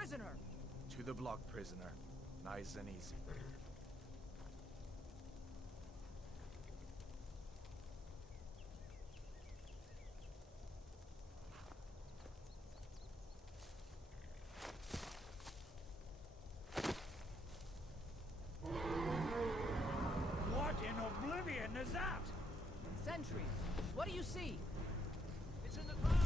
prisoner! To the block, prisoner. Nice and easy. What in oblivion is that? Sentries, what do you see? It's in the ground!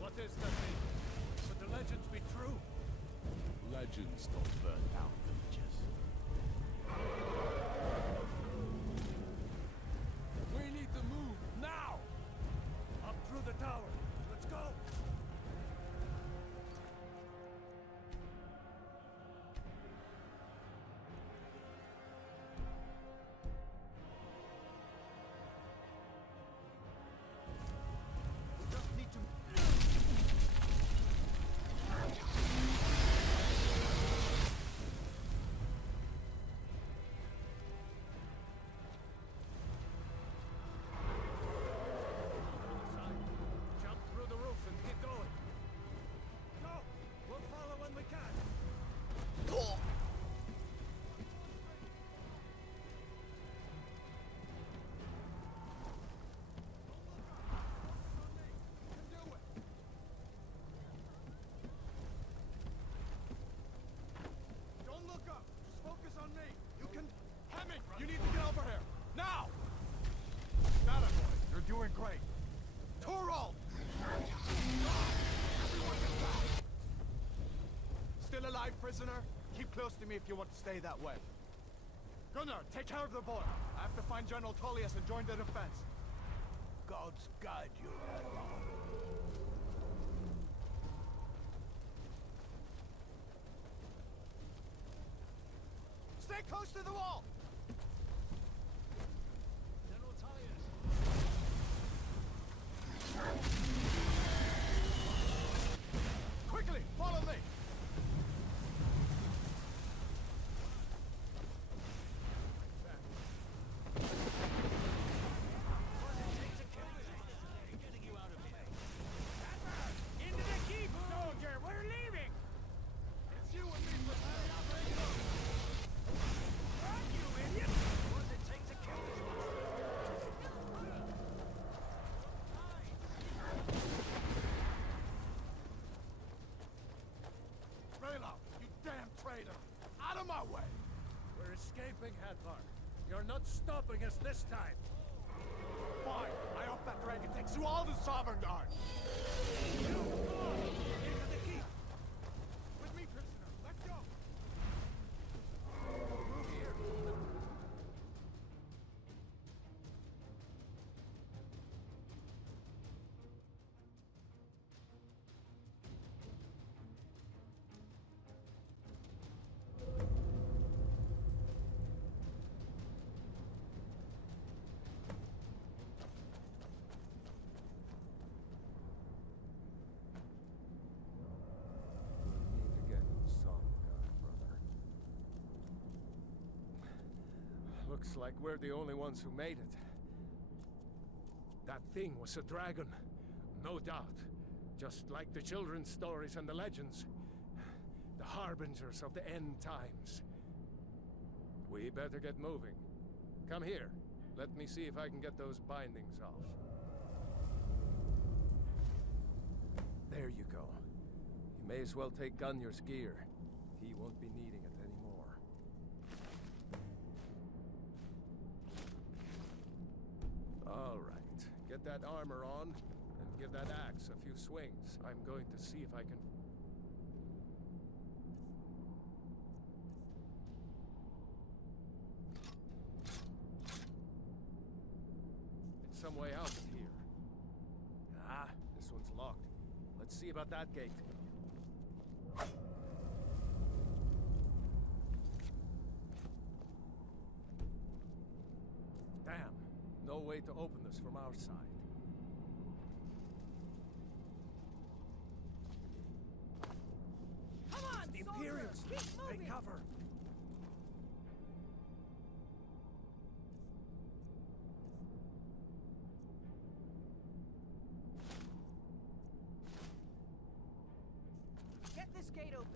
What is that thing? Would the legends be true? Legends don't burn down villages. We need to move now! Up through the tower. Let's go! We just need to... Jump through the roof and keep going. Go! We'll follow when we can. Don't look up! Just focus on me! You can... Hemming! You need to get over here! Now! That boy! You're doing great! Torald! Everyone get back! Still alive, prisoner? Keep close to me if you want to stay that way. Gunnar, take care of the boy. I have to find General Tullius and join the defense. Gods guide you, Admiral. Stay close to the wall! General Tullius. Quickly, follow me! Into the keep, soldier! We're leaving! It's you and me for Run, you idiot! What does it take to kill this Raylo, you damn traitor! Out of my way! We're escaping, Hadvar. You're not stopping us this time. Fine, I hope that dragon takes you all to Sovereign Guard! You, come on! Into the keep! With me, prisoner, let's go! Move here. Meet again in Sovngarde, brother. Looks like we're the only ones who made it. That thing was a dragon, no doubt. Just like the children's stories and the legends. The harbingers of the end times. We better get moving. Come here. Let me see if I can get those bindings off. There you go. You may as well take Gunnar's gear. He won't be needing it anymore. All right. Get that armor on, and give that axe a few swings. I'm going to see if I can... It's some way out of here. Ah, this one's locked. Let's see about that gate. Damn. No way to open this from our side. Come on, The soldier! Imperials! Keep Take moving! cover! Get this gate open.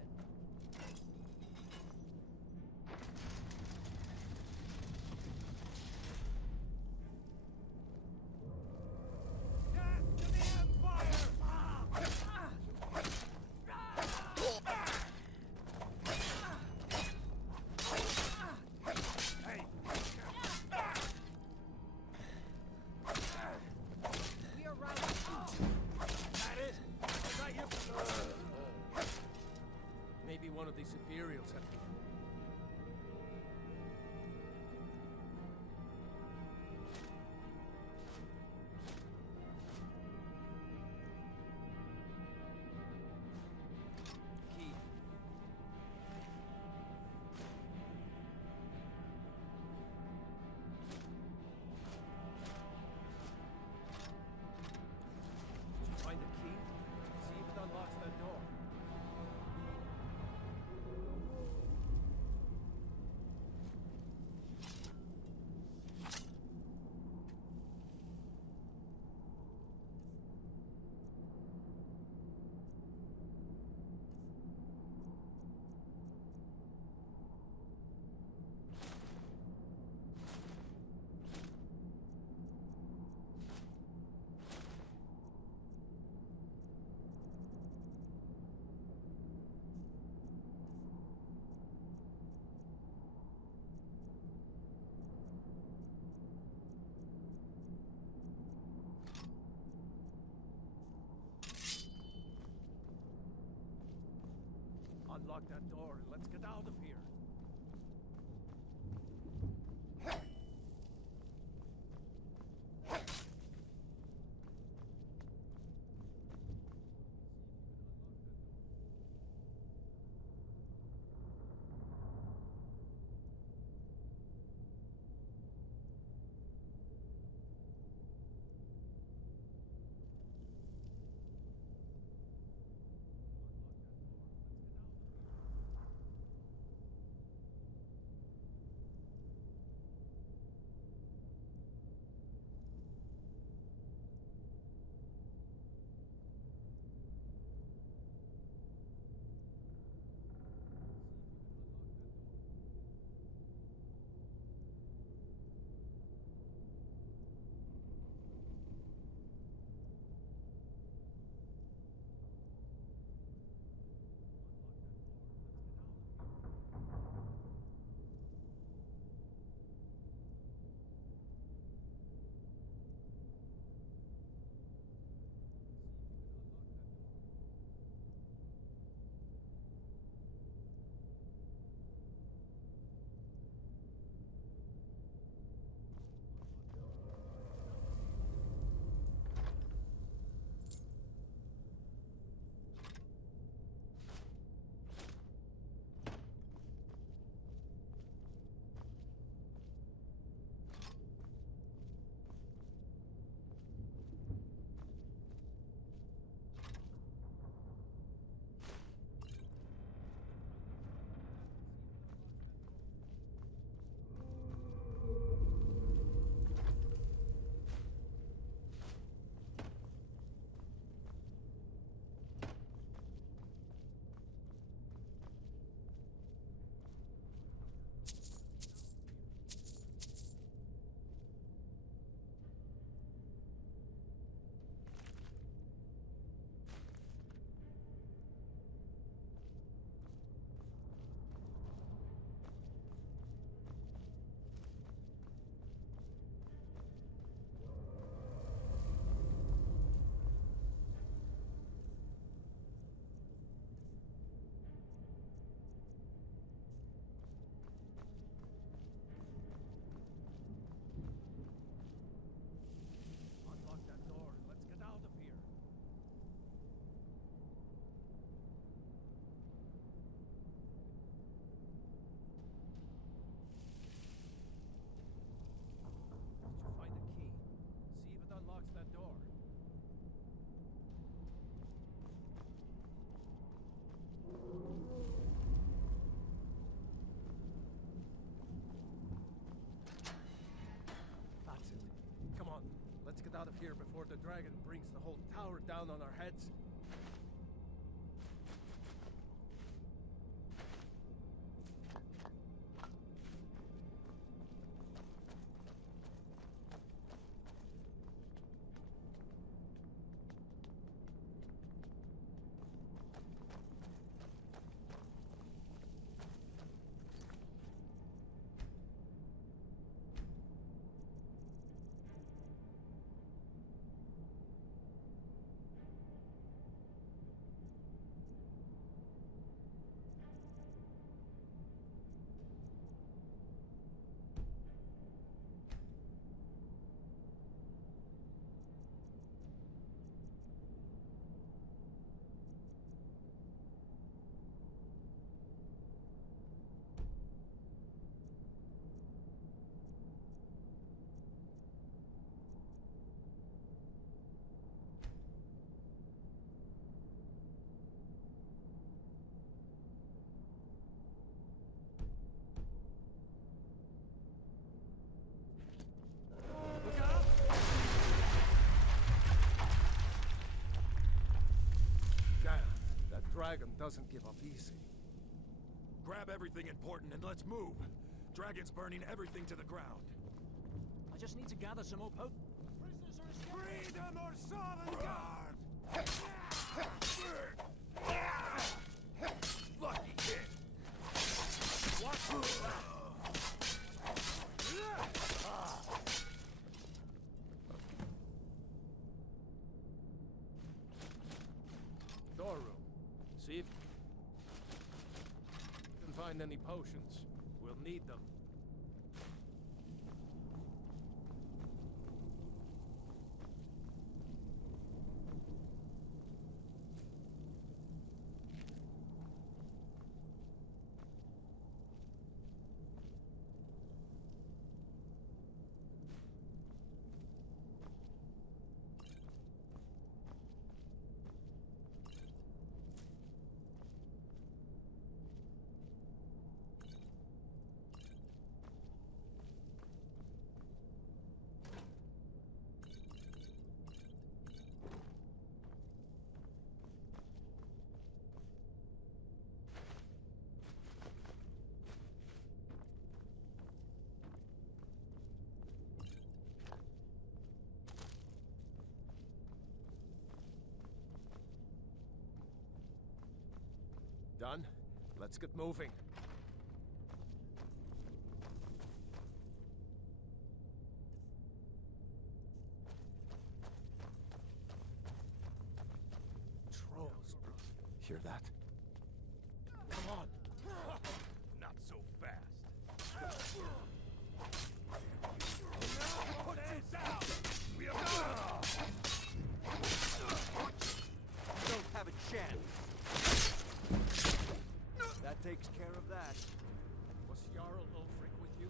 To the Empire! Hey! We are routed. That it? Is that you? Maybe one of these Imperials had... Key. Did you find a key? See if it unlocks that door. Unlock that door and let's get out of here. out of here before the dragon brings the whole tower down on our heads? Dragon doesn't give up easy. Grab everything important and let's move. Dragon's burning everything to the ground. I just need to gather some more prisoners are escaping. Freedom or Sovngarde! Lucky kid! Door room. See if you can find any potions. We'll need them. Done? Let's get moving. Trolls. Hear that? Come on. Not so fast. Put it down! We have Don't have a chance. That takes care of that. Was Jarl Ulfric with you?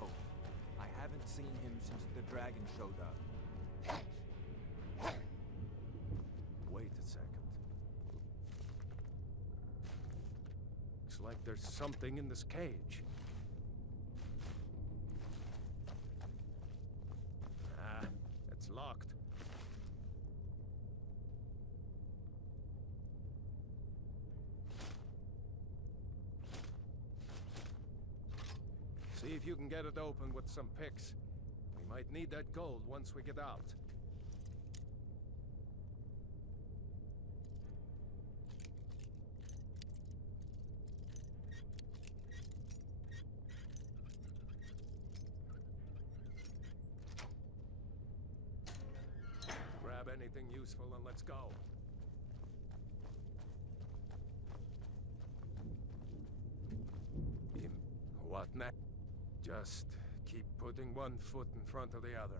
Oh, I haven't seen him since the dragon showed up. Wait a second. Looks like there's something in this cage. Ah, it's locked. See if you can get it open with some picks. We might need that gold once we get out. Grab anything useful and let's go. What next? Just keep putting one foot in front of the other.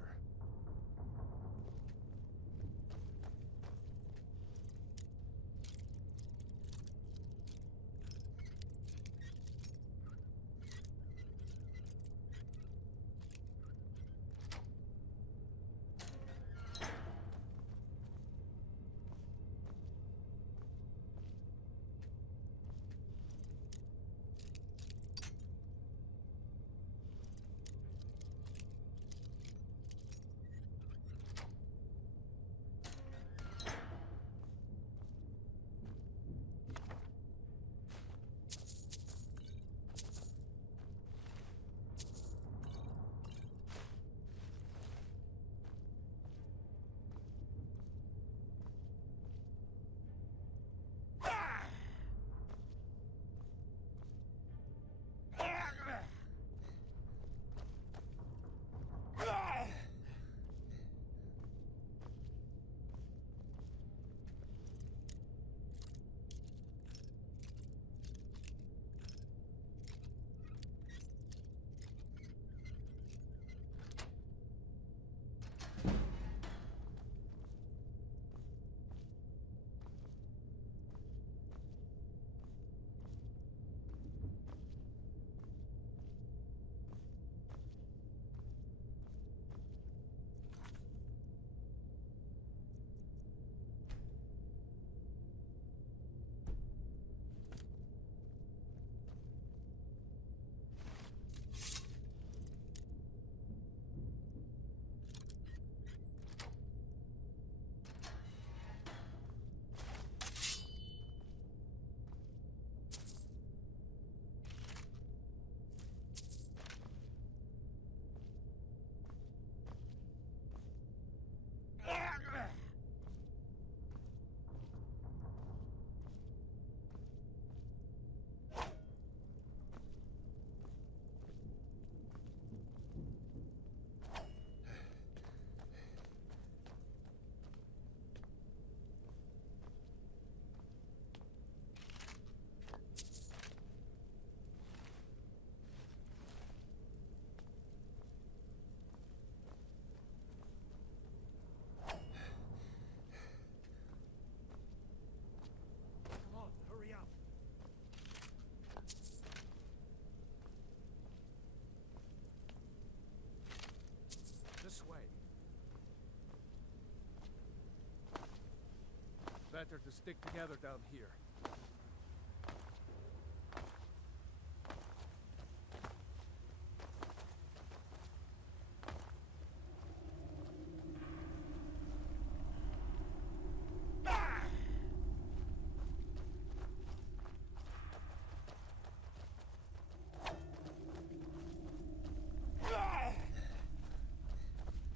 better to stick together down here.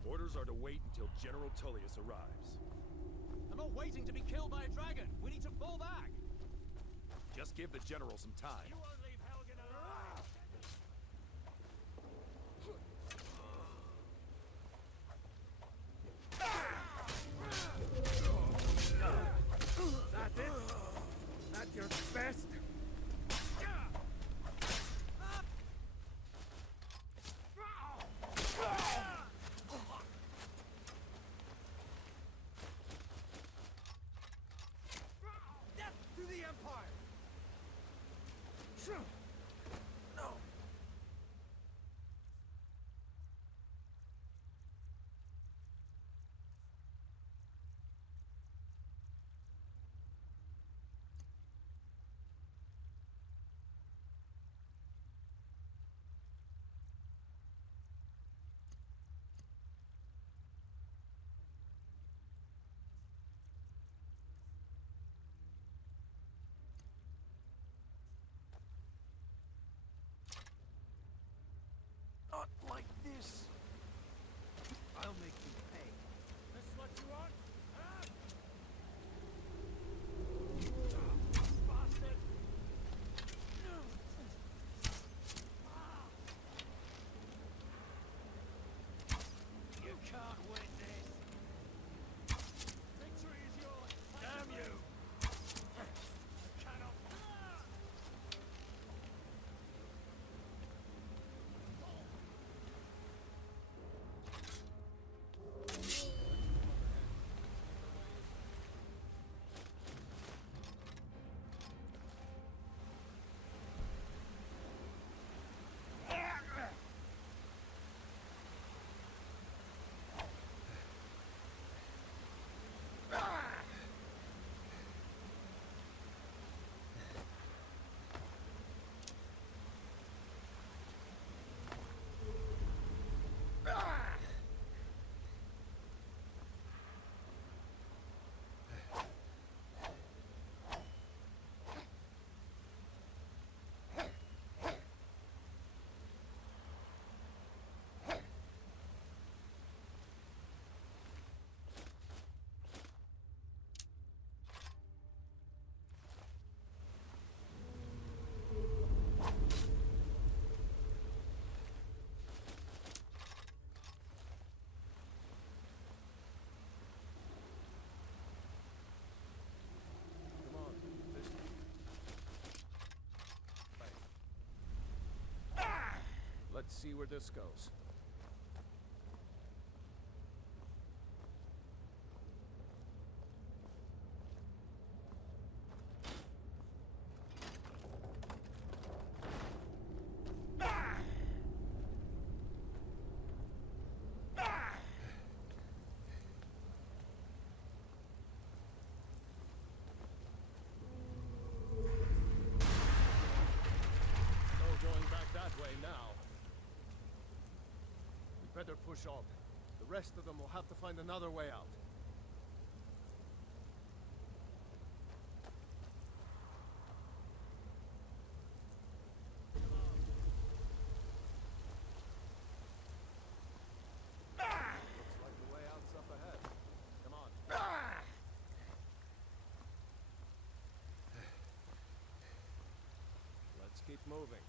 Orders are to wait until General Tullius arrives. I'm not waiting to be killed by a dragon. We need to fall back. Just give the General some time. You won't leave Helgen alive. That it? That your best? Death to the Empire! Not like this. I'll make you pay. This is what you want? Huh? Bastard! You can't win this. Victory is yours. Damn you! Cannot. Come on, this Let's see where this goes. No going back that way now. We better push on. The rest of them will have to find another way out. Looks like the way out's up ahead. Come on. Let's keep moving.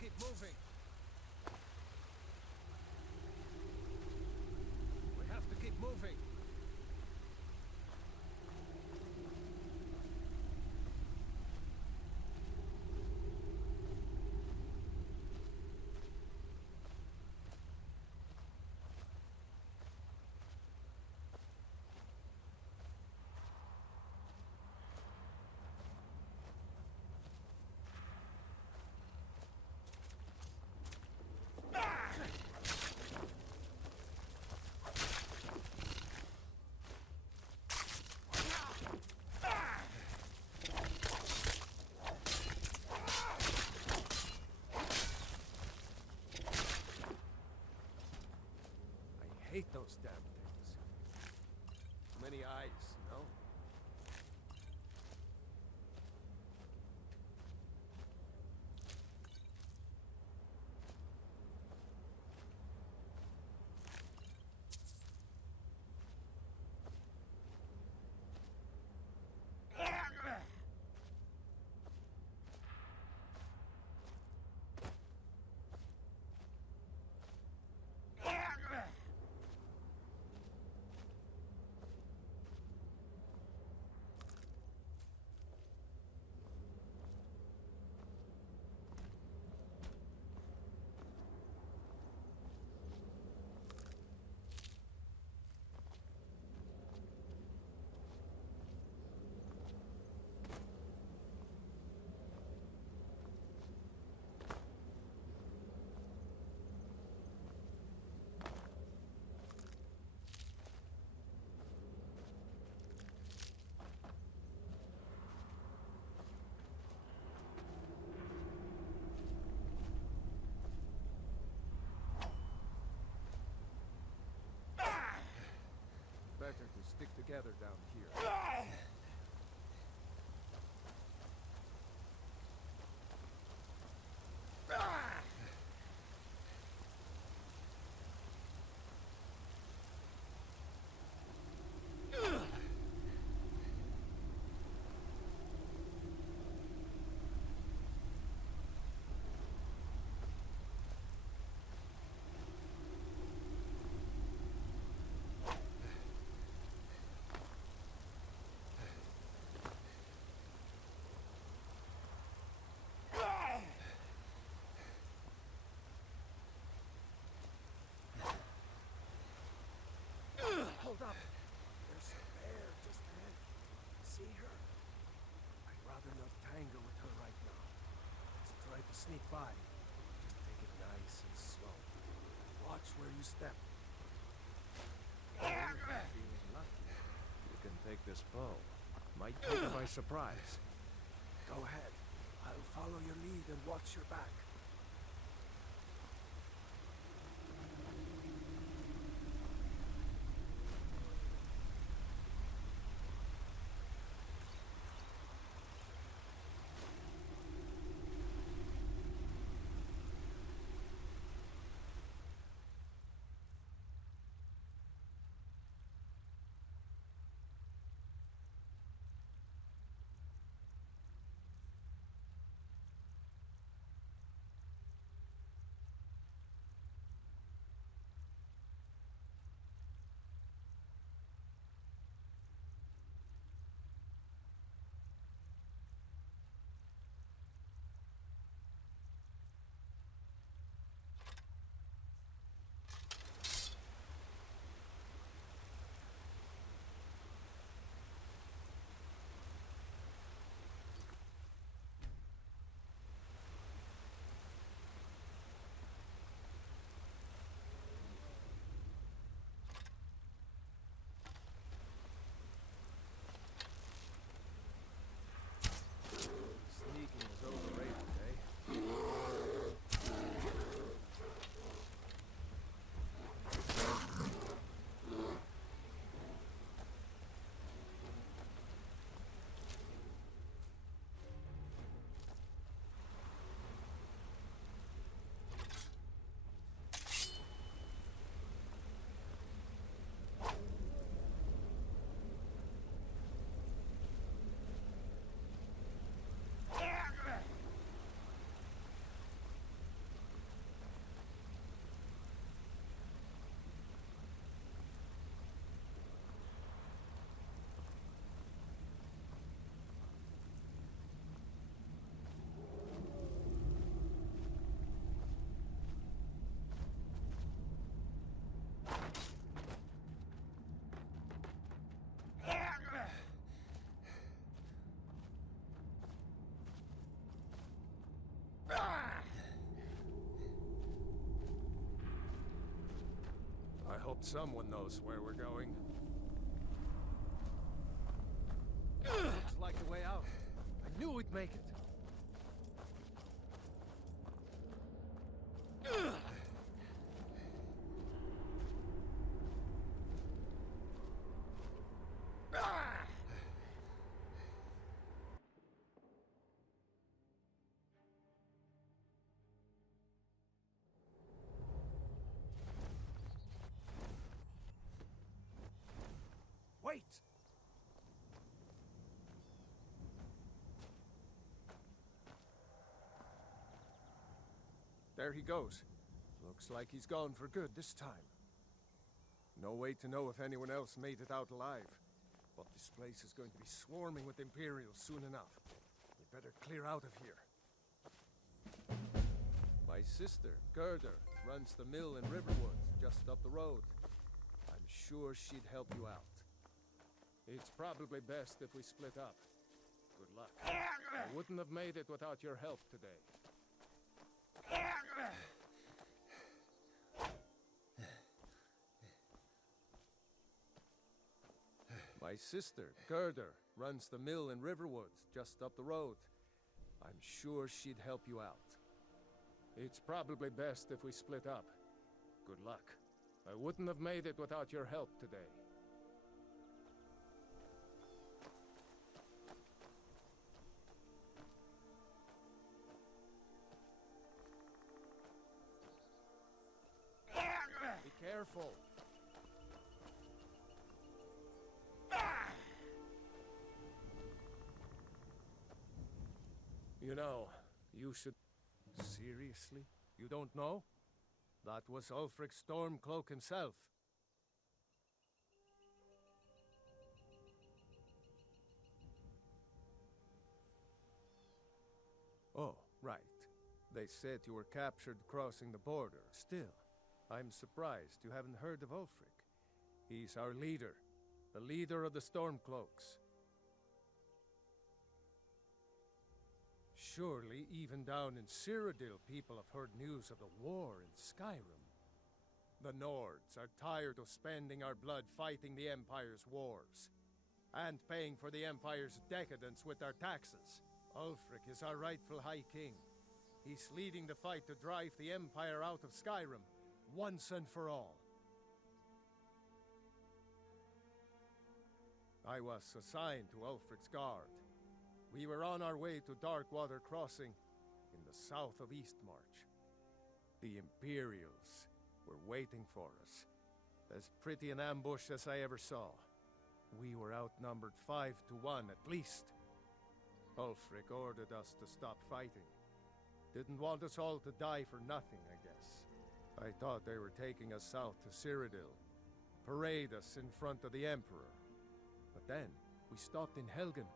keep moving. We have to keep moving. I hate those damn things. Too many eyes, you know? Better to stick together down here. Hold up! There's a bear just ahead. See her? I'd rather not tangle with her right now. Let's try to sneak by. Just take it nice and slow. Watch where you step. Feeling lucky. You can take this bow. Might take her by surprise. Go ahead. I'll follow your lead and watch your back. Hope someone knows where we're going. Looks like the way out. I knew we'd make it. Wait! There he goes. Looks like he's gone for good this time. No way to know if anyone else made it out alive. But this place is going to be swarming with Imperials soon enough. We better clear out of here. My sister, Gerda, runs the mill in Riverwood, just up the road. I'm sure she'd help you out. It's probably best if we split up. Good luck. I wouldn't have made it without your help today. My sister, Gerda, runs the mill in Riverwood, just up the road. I'm sure she'd help you out. It's probably best if we split up. Good luck. I wouldn't have made it without your help today. Be careful. You know, you should... Seriously? You don't know? That was Ulfric Stormcloak himself. Oh, right. They said you were captured crossing the border. Still, I'm surprised you haven't heard of Ulfric. He's our leader. The leader of the Stormcloaks. Surely, even down in Cyrodiil, people have heard news of the war in Skyrim. The Nords are tired of spending our blood fighting the Empire's wars, and paying for the Empire's decadence with our taxes. Ulfric is our rightful High King. He's leading the fight to drive the Empire out of Skyrim, once and for all. I was assigned to Ulfric's guard. We were on our way to Darkwater Crossing, in the south of Eastmarch. The Imperials were waiting for us. As pretty an ambush as I ever saw. We were outnumbered 5 to 1 at least. Ulfric ordered us to stop fighting. Didn't want us all to die for nothing, I guess. I thought they were taking us south to Cyrodiil. Parade us in front of the Emperor. But then, we stopped in Helgen.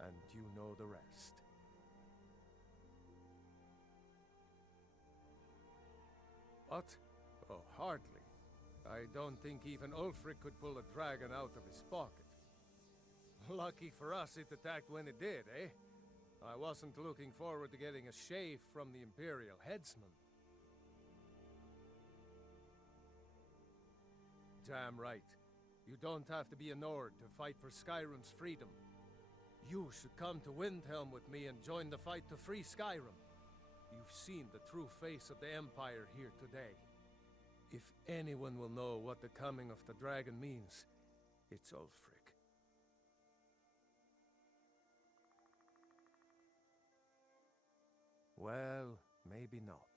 And you know the rest. What? Oh, hardly. I don't think even Ulfric could pull a dragon out of his pocket. Lucky for us it attacked when it did, eh? I wasn't looking forward to getting a shave from the Imperial headsman. Damn right. You don't have to be a Nord to fight for Skyrim's freedom. You should come to Windhelm with me and join the fight to free Skyrim. You've seen the true face of the Empire here today. If anyone will know what the coming of the dragon means, it's Ulfric. Well, maybe not.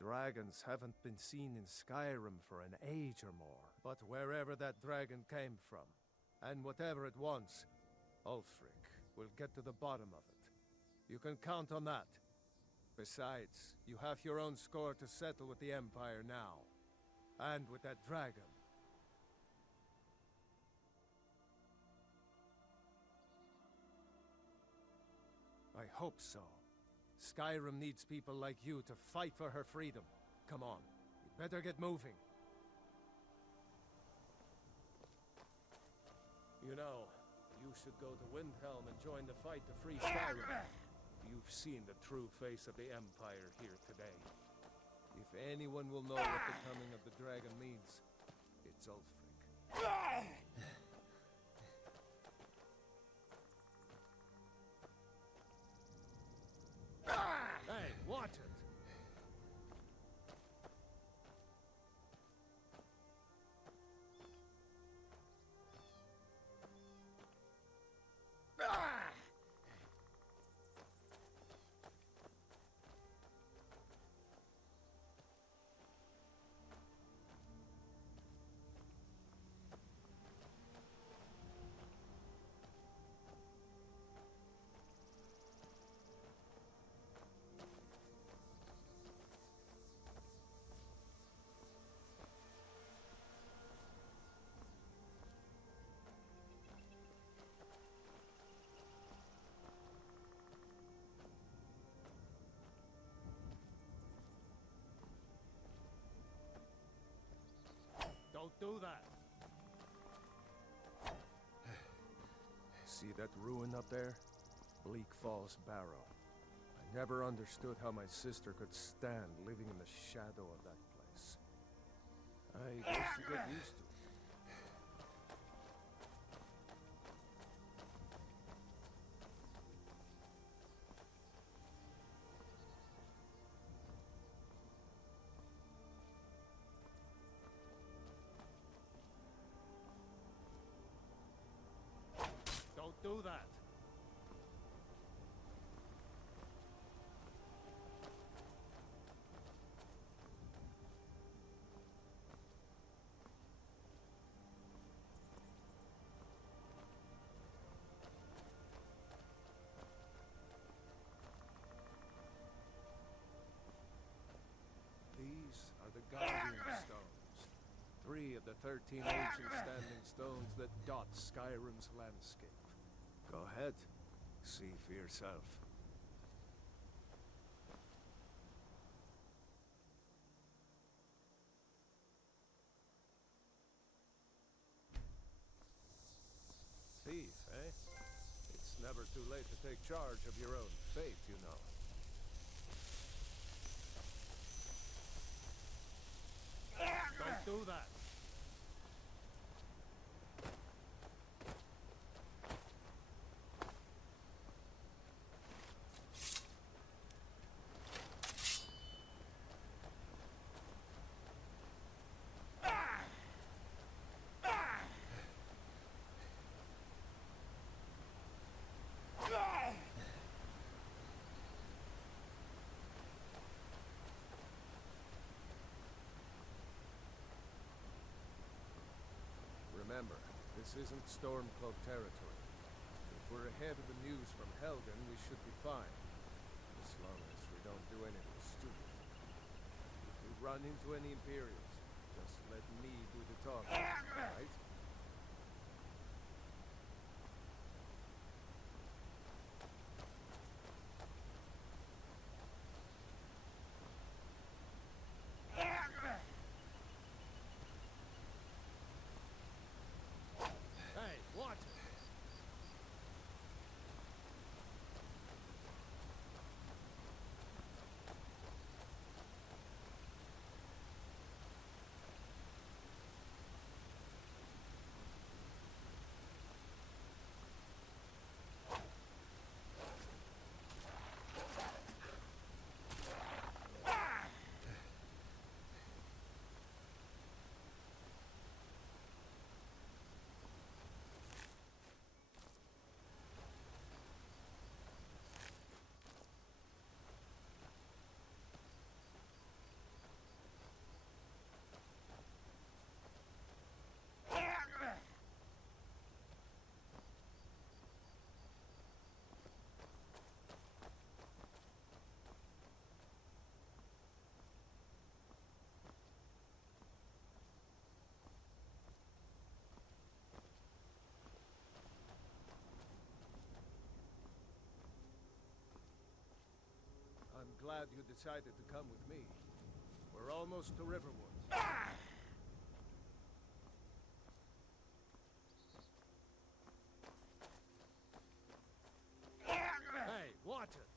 Dragons haven't been seen in Skyrim for an age or more. But wherever that dragon came from, and whatever it wants, Ulfric will get to the bottom of it. You can count on that. Besides, you have your own score to settle with the Empire now. And with that dragon. I hope so. Skyrim needs people like you to fight for her freedom. Come on, you better get moving. You know, you should go to Windhelm and join the fight to free Skyrim. You've seen the true face of the Empire here today. If anyone will know what the coming of the dragon means, It's Ulfric. Hey, watch it! Don't do that! See that ruin up there? Bleak Falls Barrow. I never understood how my sister could stand living in the shadow of that place. I guess you get used to it. Don't do that! These are the Guardian Stones. 3 of the 13 ancient standing stones that dot Skyrim's landscape. Go ahead. See for yourself. Thief, eh? It's never too late to take charge of your own fate, you know. Don't do that! Remember, this isn't Stormcloak territory. If we're ahead of the news from Helgen, we should be fine. As long as we don't do anything stupid. If we run into any Imperials, just let me do the talking, right? Hey, watch it! I'm glad you decided to come with me. We're almost to Riverwood. Hey, watch it!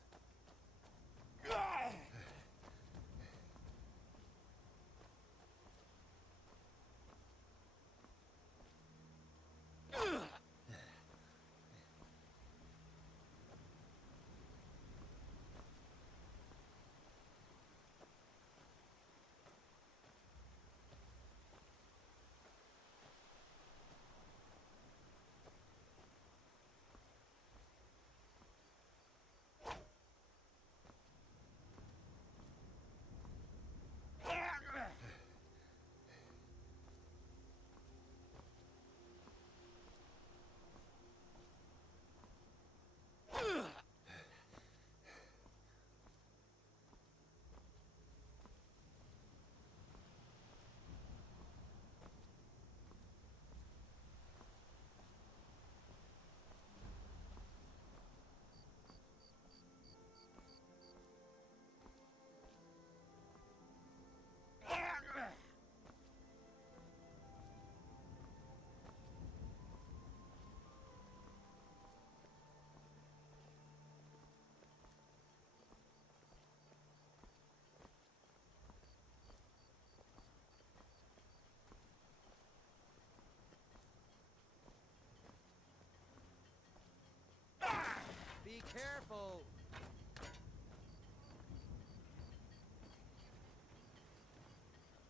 Careful!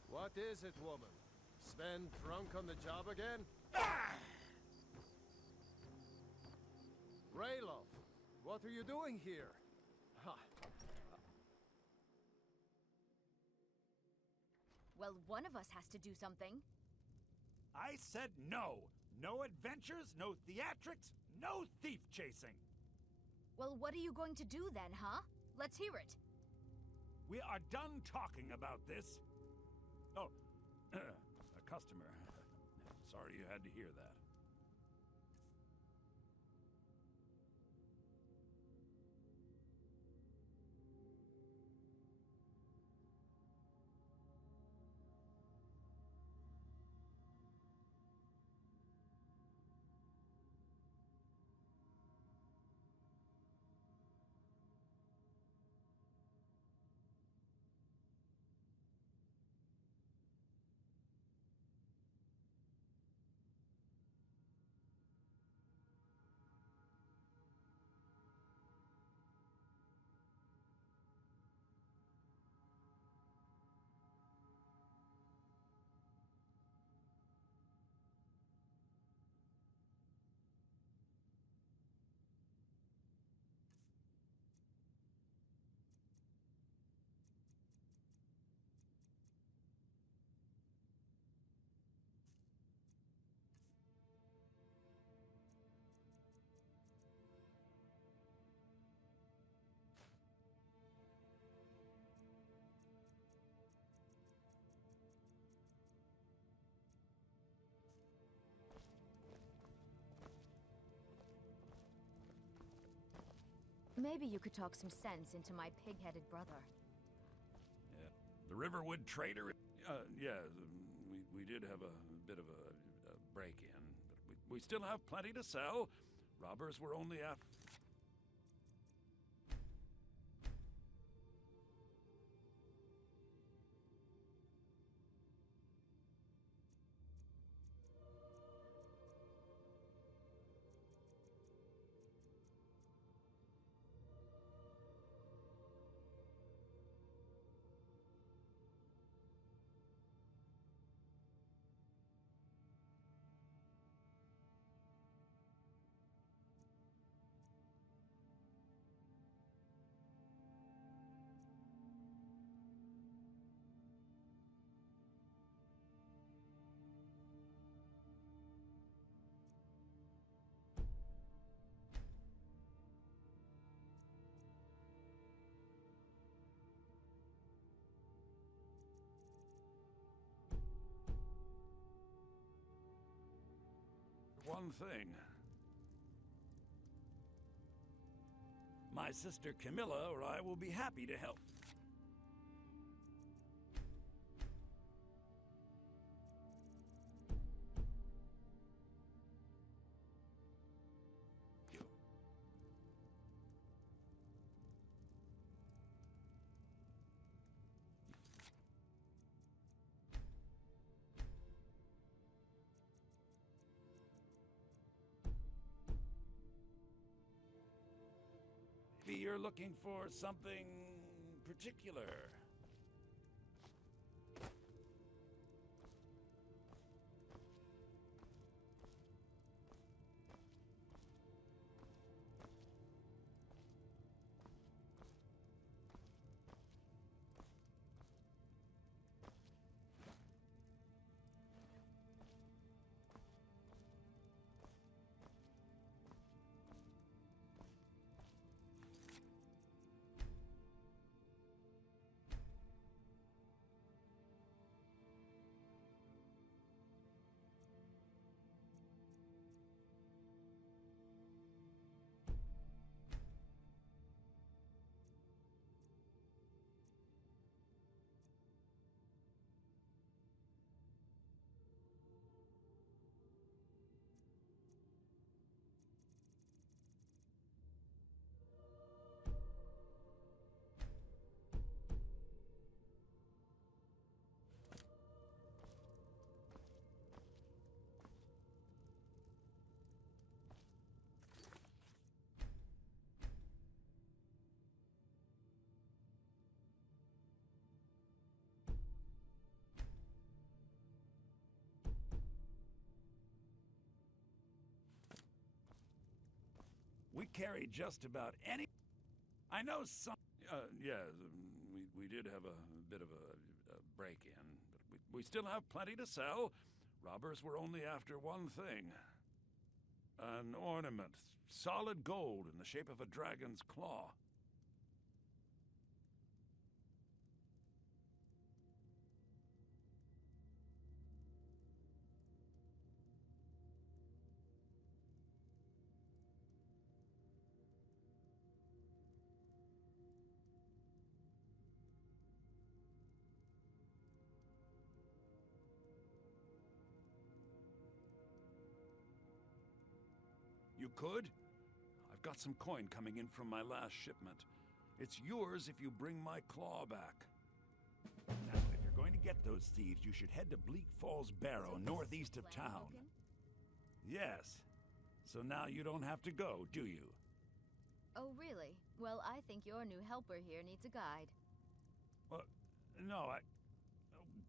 What is it, woman? Sven drunk on the job again? Rayloff, what are you doing here? Ha. Well, one of us has to do something. I said no! No adventures, no theatrics, no thief chasing! Well, what are you going to do then, huh? Let's hear it. We are done talking about this. Oh, a customer. Sorry you had to hear that. Maybe you could talk some sense into my pig-headed brother. Yeah. The Riverwood trader. Yeah, we did have a bit of a break-in, but we still have plenty to sell. Robbers were only after. One thing. My sister Camilla or I will be happy to help. Maybe you're looking for something particular. We carry just about any... I know some... yeah, we did have a bit of a break-in, but we still have plenty to sell. Robbers were only after one thing. An ornament, solid gold in the shape of a dragon's claw. You could? I've got some coin coming in from my last shipment. It's yours if you bring my claw back. Now, if you're going to get those thieves, you should head to Bleak Falls Barrow, northeast of town. Yes. So now you don't have to go, do you? Oh, really? Well, I think your new helper here needs a guide. No,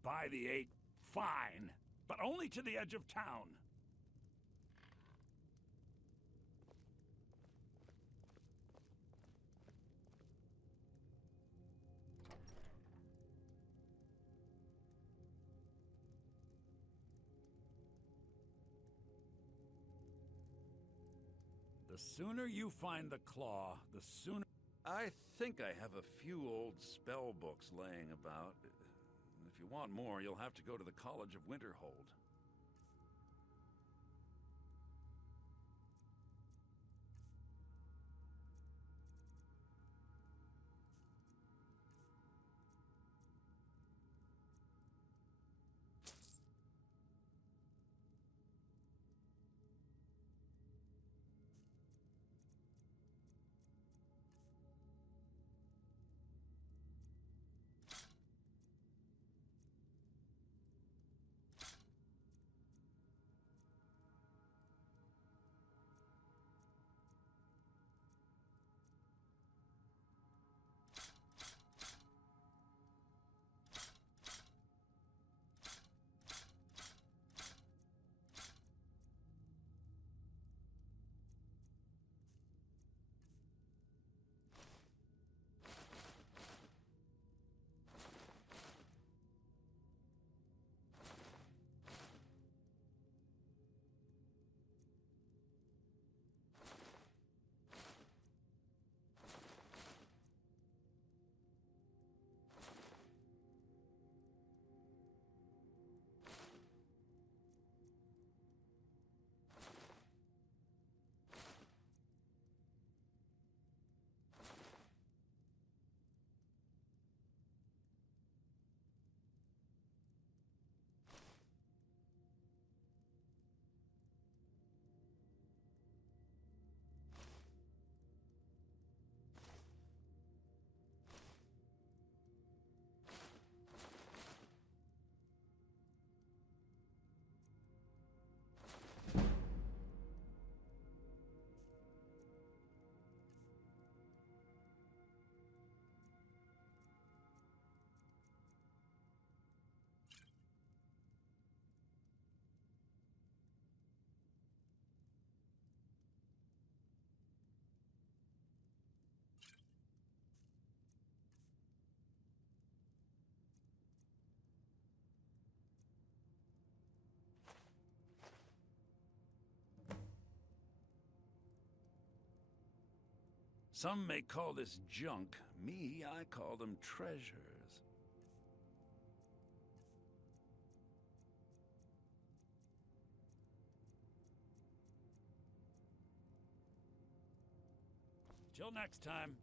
by the 8, fine. But only to the edge of town. The sooner you find the claw, the sooner... I think I have a few old spell books laying about. If you want more, you'll have to go to the College of Winterhold. Some may call this junk. Me, I call them treasures. Till next time.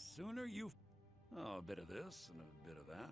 sooner you... Oh, a bit of this and a bit of that.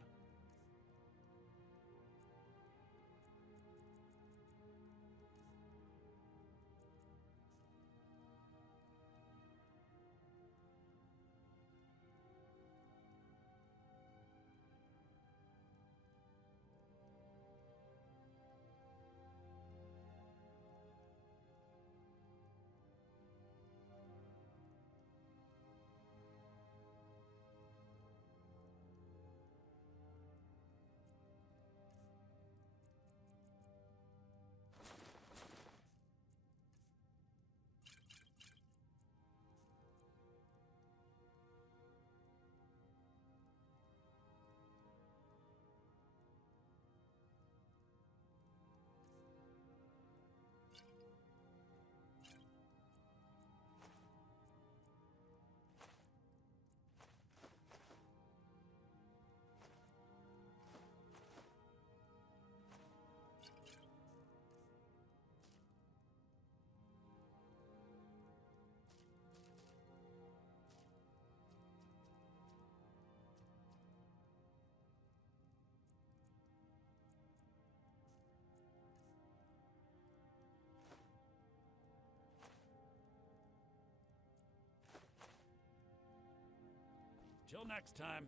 Till next time.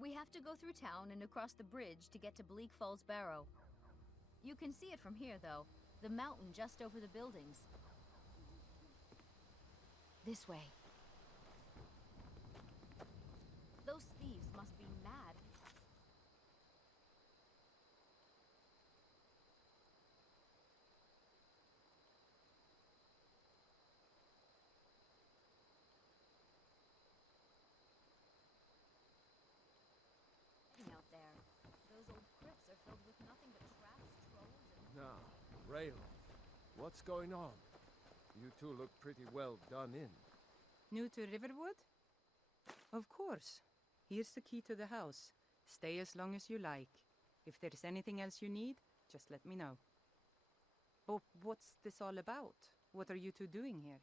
We have to go through town and across the bridge to get to Bleak Falls Barrow. You can see it from here, though. The mountain just over the buildings. This way. Those thieves must be mad. Out there. Those old crypts are filled with nothing but traps, trolls, and... Now, Rayloff, what's going on? You two look pretty well done in. New to Riverwood? Of course. Here's the key to the house. Stay as long as you like. If there's anything else you need, just let me know. But what's this all about? What are you two doing here?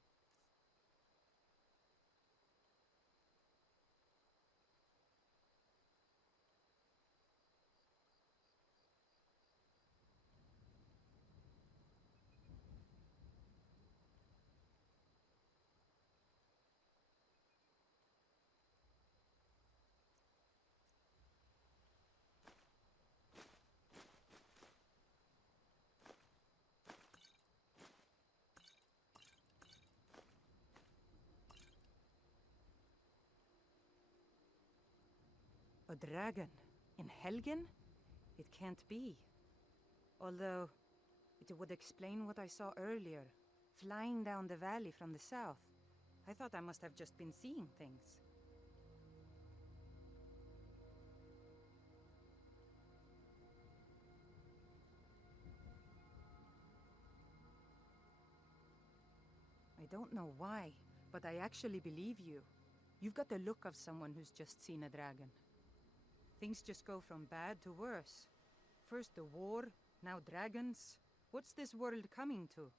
A dragon? In Helgen? It can't be. Although, it would explain what I saw earlier, flying down the valley from the south. I thought I must have just been seeing things. I don't know why, but I actually believe you. You've got the look of someone who's just seen a dragon. Things just go from bad to worse. First the war, now dragons. What's this world coming to?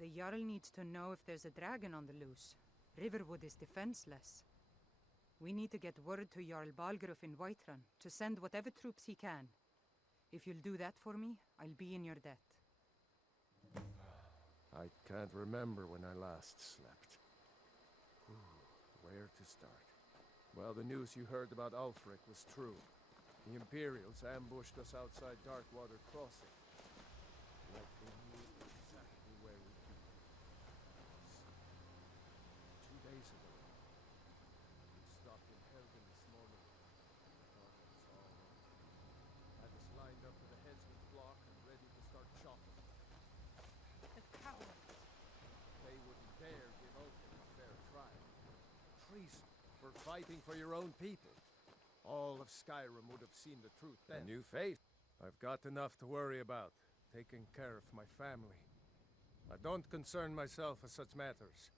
The Jarl needs to know if there's a dragon on the loose. Riverwood is defenseless. We need to get word to Jarl Balgruuf in Whiterun to send whatever troops he can. If you'll do that for me, I'll be in your debt. I can't remember when I last slept. Where to start? Well, the news you heard about Ulfric was true. The Imperials ambushed us outside Darkwater Crossing. Like they knew exactly where we'd be. 2 days ago. We stopped in Helgen this morning. I thought it was all over. Had us lined up with a headsman's block and ready to start chopping. they wouldn't dare give Ulfric a fair trial. Treason for fighting for your own people. All of Skyrim would have seen the truth then. A new face. I've got enough to worry about, taking care of my family. I don't concern myself with such matters.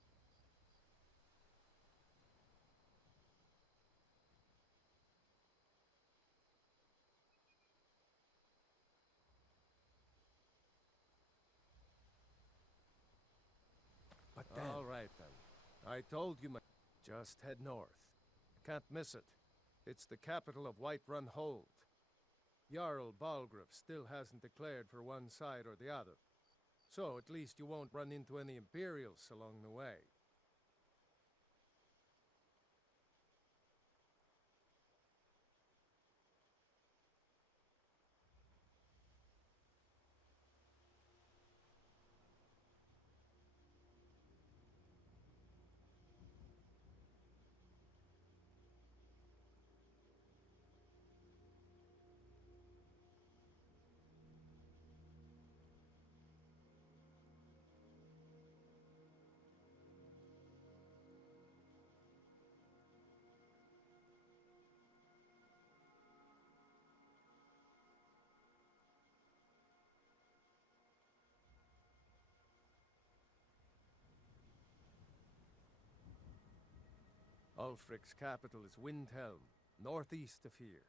But then... All right, then. I told you, just head north. Can't miss it. It's the capital of Whiterun Hold. Jarl Balgruuf still hasn't declared for one side or the other. So at least you won't run into any Imperials along the way. Ulfric's capital is Windhelm, northeast of here.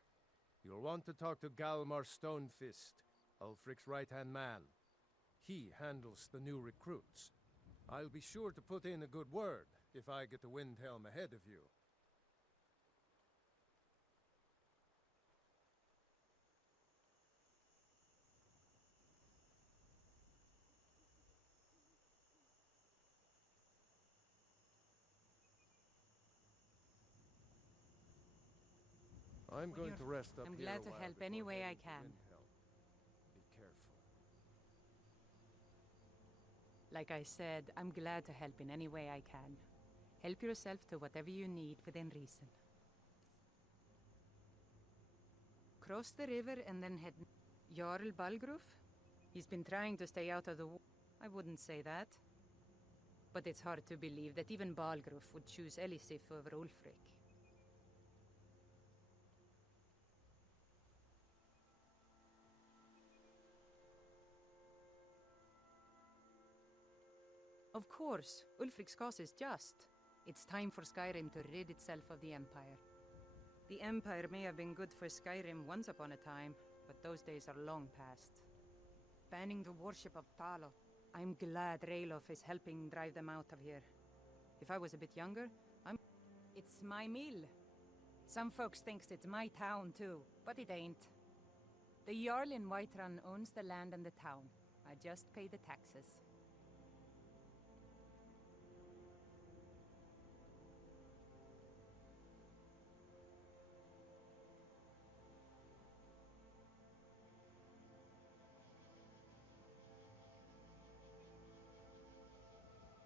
You'll want to talk to Galmar Stonefist, Ulfric's right-hand man. He handles the new recruits. I'll be sure to put in a good word if I get to Windhelm ahead of you. I'm going to rest up I'm here glad a to while help before any way I heading to can. Windhelm. Be careful. Like I said, I'm glad to help in any way I can. Help yourself to whatever you need within reason. Cross the river and then head... Jarl Balgruuf? He's been trying to stay out of the war. I wouldn't say that. But it's hard to believe that even Balgruuf would choose Elisif over Ulfric. Of course, Ulfric's cause is just. It's time for Skyrim to rid itself of the Empire. The Empire may have been good for Skyrim once upon a time, but those days are long past. Banning the worship of Talot. I'm glad Ralof is helping drive them out of here. If I was a bit younger, It's my mill. Some folks thinks it's my town too, but it ain't. The Jarl in Whiterun owns the land and the town. I just pay the taxes.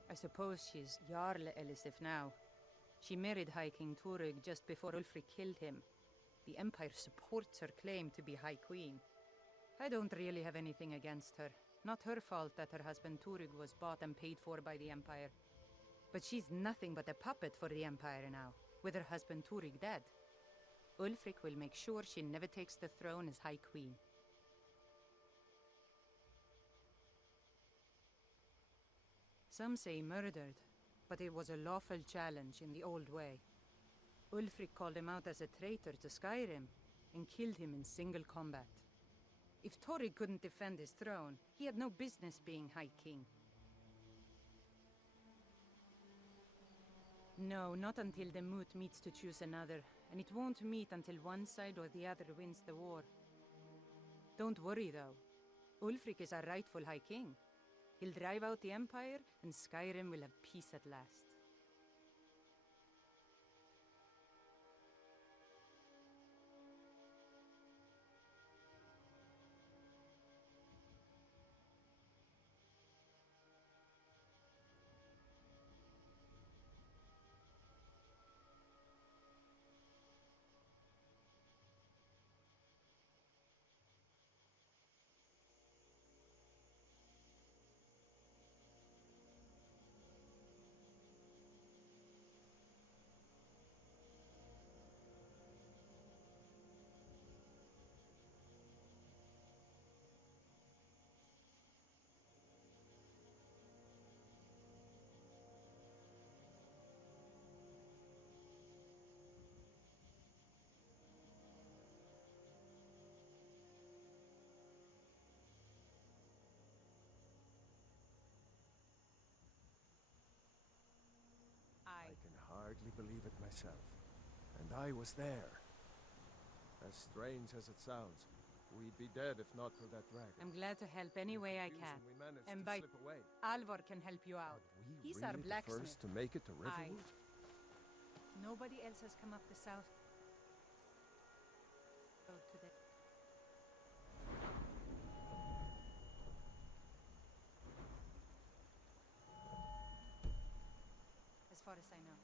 I suppose she's Jarl Elisif now. She married High King Turug just before Ulfric killed him. The Empire supports her claim to be High Queen. I don't really have anything against her. Not her fault that her husband Turug was bought and paid for by the Empire. But she's nothing but a puppet for the Empire now, with her husband Turug dead. Ulfric will make sure she never takes the throne as High Queen. Some say murdered, but it was a lawful challenge in the old way. Ulfric called him out as a traitor to Skyrim and killed him in single combat. If Torrig couldn't defend his throne, he had no business being High King. No, not until the moot meets to choose another, and it won't meet until one side or the other wins the war. Don't worry, though. Ulfric is our rightful High King. He'll drive out the Empire, and Skyrim will have peace at last. believe it myself. And I was there. As strange as it sounds, we'd be dead if not for that dragon. I'm glad to help any way I can. We managed And to by slip away. Alvor can help you out. We He's really our the blacksmith. first to make it to Aye. Riverwood? Nobody else has come up the south road today. As far as I know.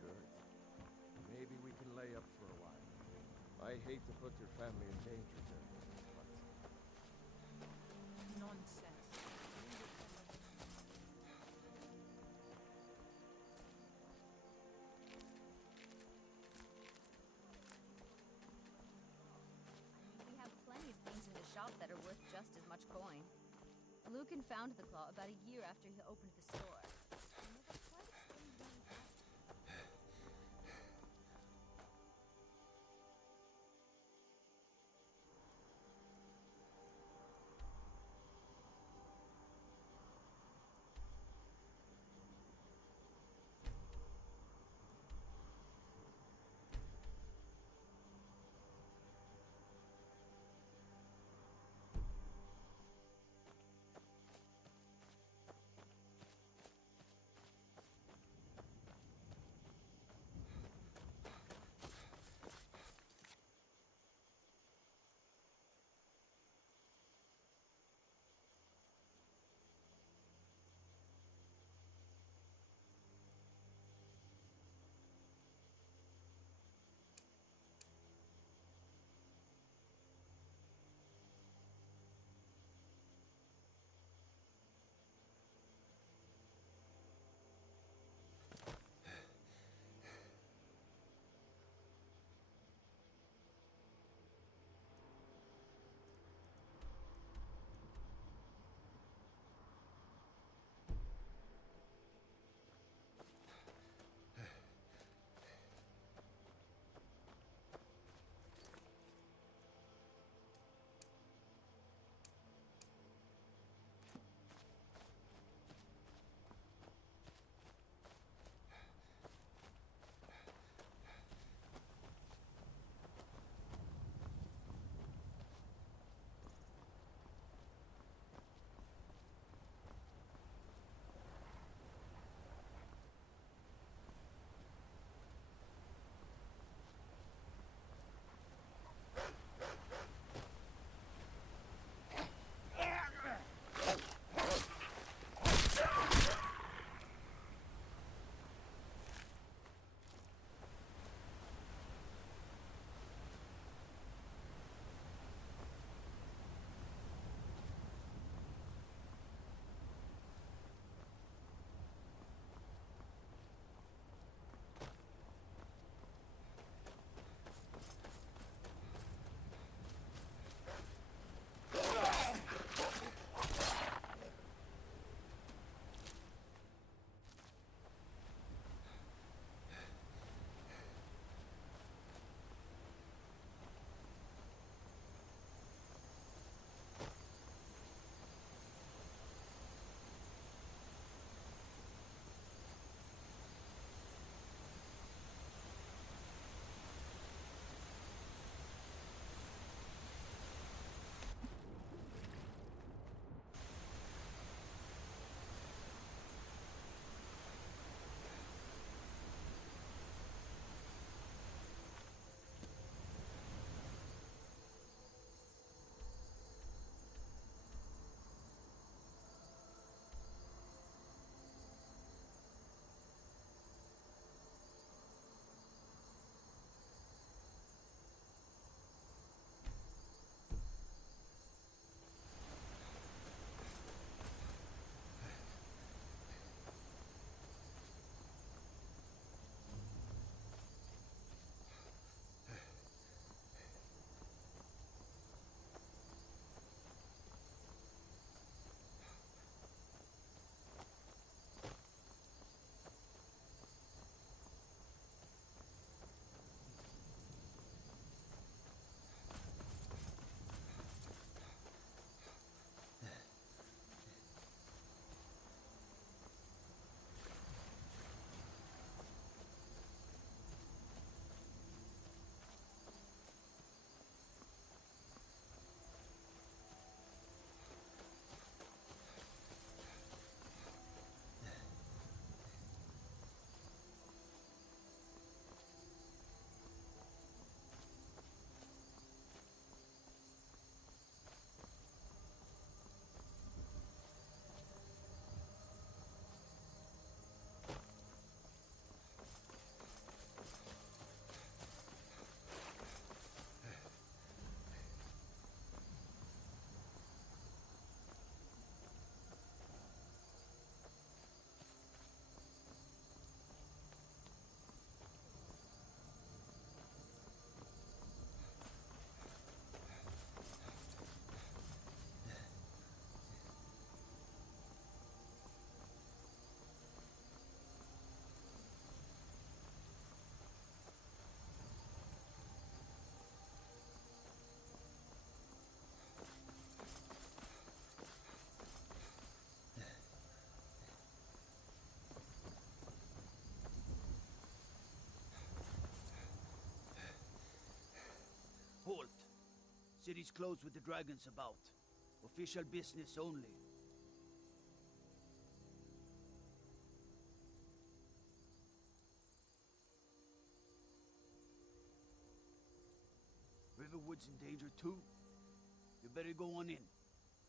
Good. Maybe we can lay up for a while. I hate to put your family in danger, General, but Nonsense. We have plenty of things in the shop that are worth just as much coin. Lucan found the claw about a year after he opened the store. I never quite explained where he got it. city's closed with the dragons about. Official business only. Riverwood's in danger too. You better go on in.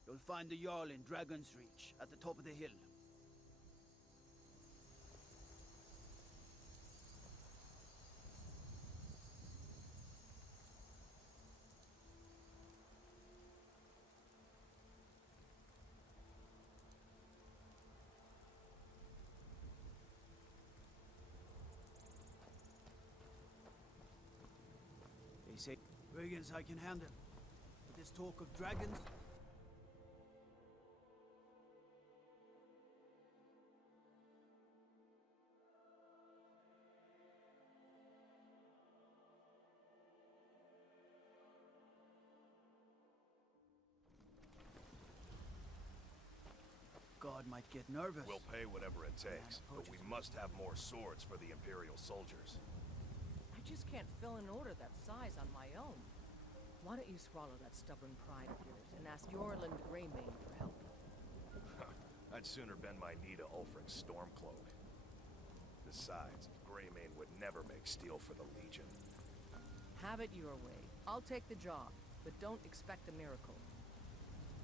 You'll find the Jarl in Dragon's Reach, at the top of the hill. They say brigands I can handle. But this talk of dragons... God might get nervous. We'll pay whatever it takes, but we must have more swords for the Imperial soldiers. I just can't fill an order that size on my own. Why don't you swallow that stubborn pride of yours and ask Yorland Greymane for help? I'd sooner bend my knee to Ulfric's Stormcloak. Besides, Greymane would never make steel for the Legion. Have it your way. I'll take the job, but don't expect a miracle.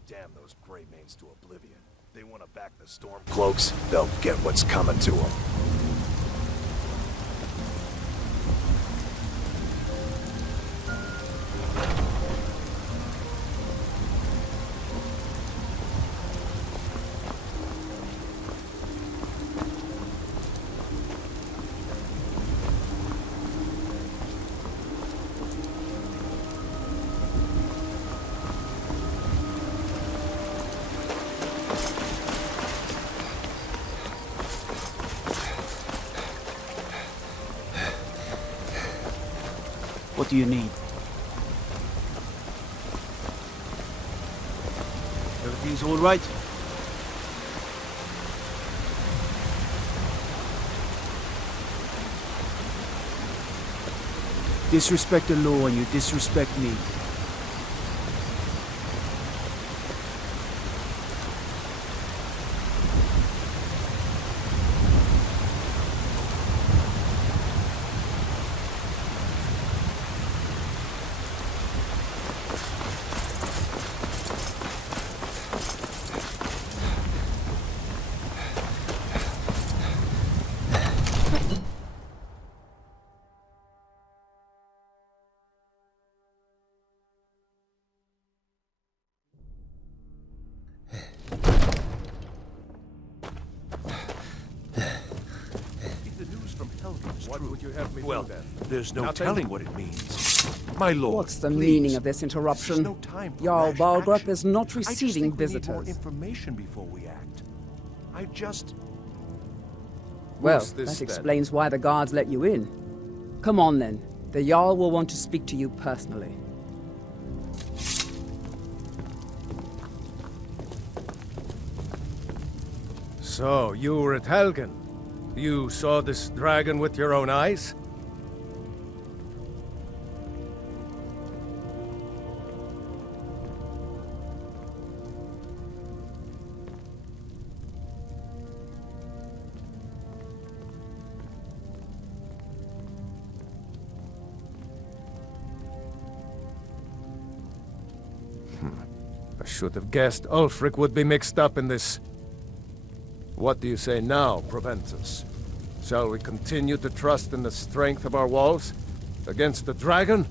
Damn those Greymanes to oblivion. They want to back the Stormcloaks, they'll get what's coming to them. What do you need? Everything's all right? Disrespect the law and you disrespect me. What would you have me Well, do then? there's no Nothing? telling what it means. My lord, What's the please. meaning of this There's interruption? no time for Jarl rash Balgrup action. is not I just receiving think we need visitors. more information before we act. Well, Who's this, that then? explains why the guards let you in. Come on then. The Jarl will want to speak to you personally. So, you were at Helgen. You saw this dragon with your own eyes? I should have guessed Ulfric would be mixed up in this. What do you say now, Proventus? Shall we continue to trust in the strength of our walls? Against the dragon?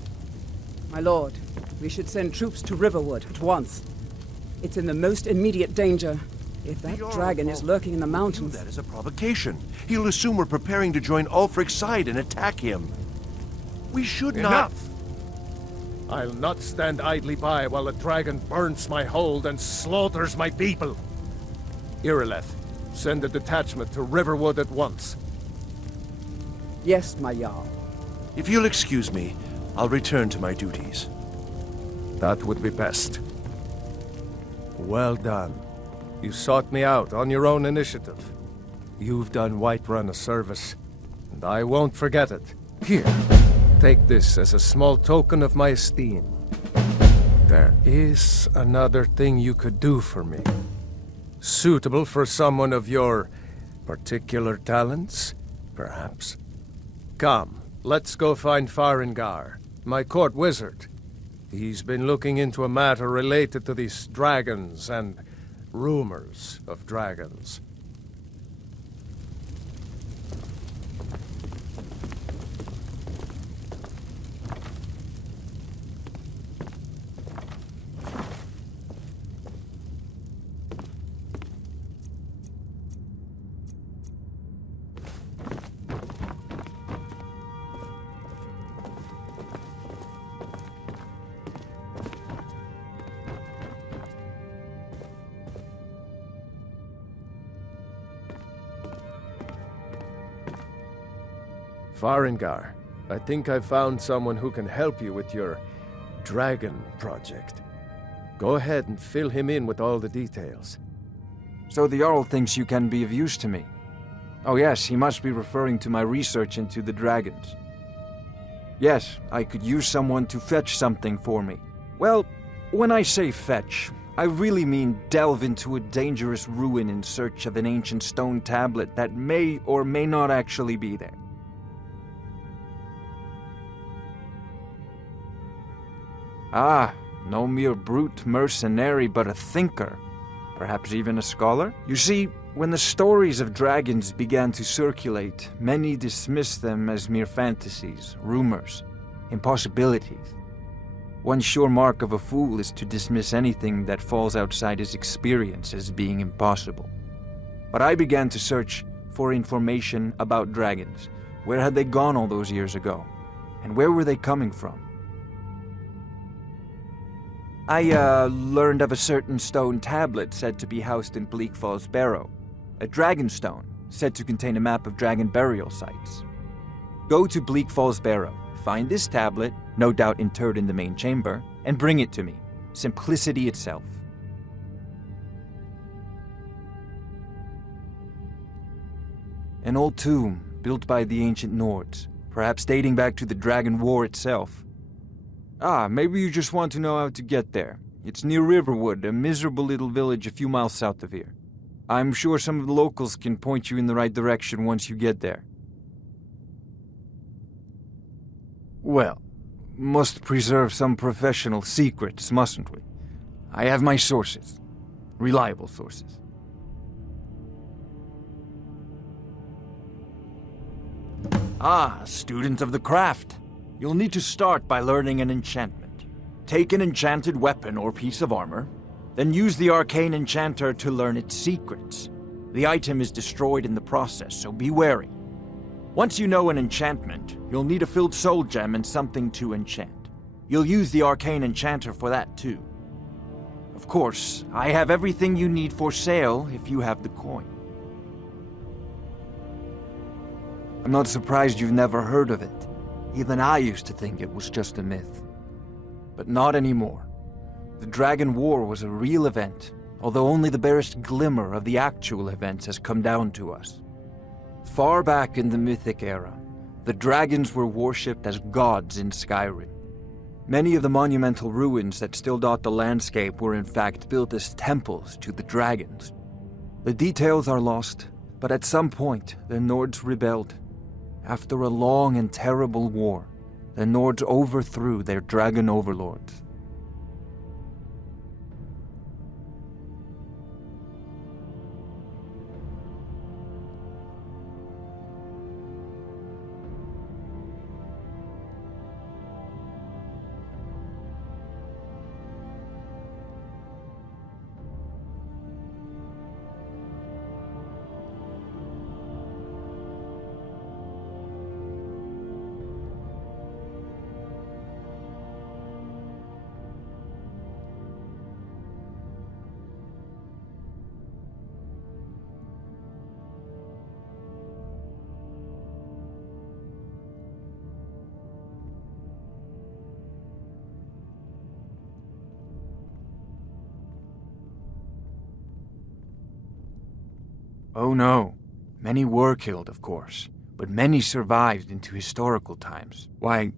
My lord, we should send troops to Riverwood at once. It's in the most immediate danger. If that dragon is lurking in the mountains... That is a provocation. He'll assume we're preparing to join Ulfric's side and attack him. We should not... Enough! I'll not stand idly by while the dragon burns my hold and slaughters my people. Irileth, send a detachment to Riverwood at once. Yes, my Jarl. If you'll excuse me, I'll return to my duties. That would be best. Well done. You sought me out on your own initiative. You've done Whiterun a service, and I won't forget it. Here, take this as a small token of my esteem. There is another thing you could do for me. Suitable for someone of your particular talents, perhaps. Come, let's go find Farengar, my court wizard. He's been looking into a matter related to these dragons and rumors of dragons. Farengar, I think I've found someone who can help you with your dragon project. Go ahead and fill him in with all the details. So the Jarl thinks you can be of use to me. Oh yes, he must be referring to my research into the dragons. Yes, I could use someone to fetch something for me. Well, when I say fetch, I really mean delve into a dangerous ruin in search of an ancient stone tablet that may or may not actually be there. Ah, no mere brute mercenary, but a thinker. Perhaps even a scholar? You see, when the stories of dragons began to circulate, many dismissed them as mere fantasies, rumors, impossibilities. One sure mark of a fool is to dismiss anything that falls outside his experience as being impossible. But I began to search for information about dragons. Where had they gone all those years ago? And where were they coming from? I learned of a certain stone tablet said to be housed in Bleak Falls Barrow. A dragon stone, said to contain a map of dragon burial sites. Go to Bleak Falls Barrow, find this tablet, no doubt interred in the main chamber, and bring it to me. Simplicity itself. An old tomb, built by the ancient Nords, perhaps dating back to the Dragon War itself. Ah, maybe you just want to know how to get there. It's near Riverwood, a miserable little village a few miles south of here. I'm sure some of the locals can point you in the right direction once you get there. Well, must preserve some professional secrets, mustn't we? I have my sources. Reliable sources. Ah, student of the craft. You'll need to start by learning an enchantment. Take an enchanted weapon or piece of armor, then use the arcane enchanter to learn its secrets. The item is destroyed in the process, so be wary. Once you know an enchantment, you'll need a filled soul gem and something to enchant. You'll use the arcane enchanter for that too. Of course, I have everything you need for sale if you have the coin. I'm not surprised you've never heard of it. Even I used to think it was just a myth. But not anymore. The Dragon War was a real event, although only the barest glimmer of the actual events has come down to us. Far back in the Mythic era, the dragons were worshipped as gods in Skyrim. Many of the monumental ruins that still dot the landscape were in fact built as temples to the dragons. The details are lost, but at some point the Nords rebelled. After a long and terrible war, the Nords overthrew their dragon overlords. Oh no, many were killed, of course, but many survived into historical times. Why,